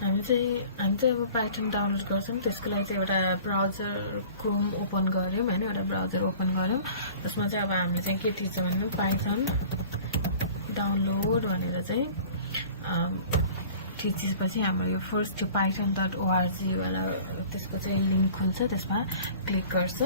हामी चाहिँ अब पाइथन डाउनलोड गर्छौँ। त्यसको लागि चाहिँ एउटा ब्राउजर क्रोम ओपन गऱ्यौँ होइन, एउटा ब्राउजर ओपन गऱ्यौँ। त्यसमा चाहिँ अब हामीले चाहिँ के थिच्छ भन्नु पाइथन डाउनलोड भनेर चाहिँ थिचेपछि हाम्रो यो फर्स्ट त्यो python.org वाला त्यसको चाहिँ लिङ्क खुल्छ, त्यसमा क्लिक गर्छ।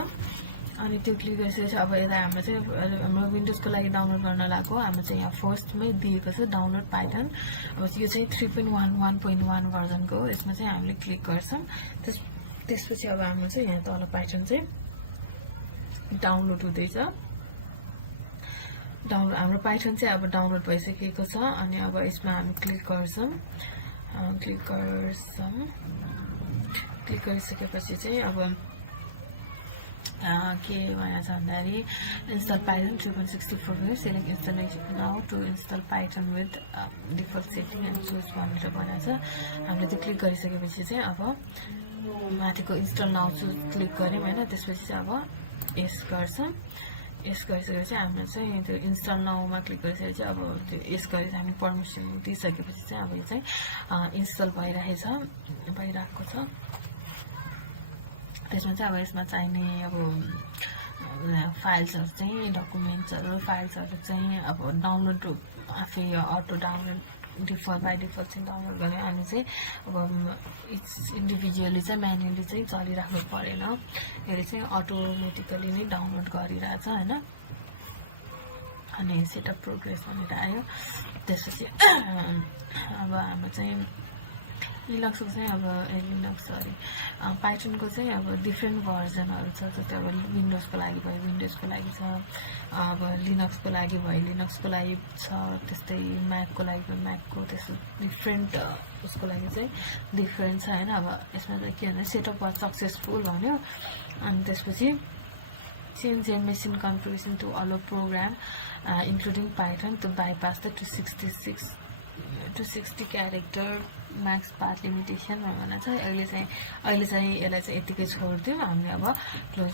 अनि त्यो क्लिक गरिसकेपछि अब यता हाम्रो चाहिँ हाम्रो विन्डोजको लागि डाउनलोड गर्न लागेको हाम्रो चाहिँ यहाँ फर्स्टमै दिएको छ डाउनलोड पाइथन। अब यो चाहिँ 3.1 भर्जनको हो। यसमा चाहिँ हामीले क्लिक गर्छौँ। त्यसपछि अब हाम्रो चाहिँ यहाँ तल पाइथन चाहिँ डाउनलोड हुँदैछ। हाम्रो पाइथन चाहिँ अब डाउनलोड भइसकेको छ। अनि अब यसमा हामी क्लिक गरिसकेपछि चाहिँ अब के भनेको छ भन्दाखेरि install Python 3.64 select installation now to install Python with default setting and choose भनेर भनेको छ। हामीले त्यो क्लिक गरिसकेपछि चाहिँ अब माथिको इन्स्टल नाउ क्लिक गऱ्यौँ होइन। त्यसपछि चाहिँ अब यस गर्छौँ। यस गरिसकेपछि हाम्रो चाहिँ त्यो इन्स्टल नाउमा क्लिक गरिसकेपछि अब त्यो यस गरी हामी पर्मिसन दिइसकेपछि चाहिँ अब यो चाहिँ इन्स्टल भइरहेको छ। त्यसमा चाहिँ अब यसमा चाहिने अब फाइल्सहरू चाहिँ फाइल्सहरू चाहिँ अब डाउनलोड आफै अटो डाउनलोड बाई डिफल्ट चाहिँ डाउनलोड गर्ने। हामी चाहिँ अब इन्डिभिजुअली चाहिँ म्यानुअली चाहिँ चलिराख्नु परेन, यसले चाहिँ अटोमेटिकली नै डाउनलोड गरिरहेछ होइन। अनि सेटअप प्रोग्रेस भनेर आयो। त्यसपछि अब हाम्रो चाहिँ लिनक्सको चाहिँ अब पाइथनको चाहिँ अब डिफ्रेन्ट भर्जनहरू छ। जस्तै अब विन्डोजको लागि भयो विन्डोजको लागि छ, अब लिनक्सको लागि भयो लिनक्सको लागि छ, त्यस्तै म्याकको लागि भयो म्याकको, त्यस्तो डिफ्रेन्ट उसको लागि चाहिँ डिफ्रेन्ट छ होइन। अब यसमा चाहिँ के भन्दा सेटअप वाज सक्सेसफुल भन्यो। अनि त्यसपछि change and machine configuration to allow program including Python to bypass the 260 character max path limitation भनेर छ। अहिले चाहिँ यसलाई चाहिँ यतिकै छोडिदिउँ हामीले अब क्लोज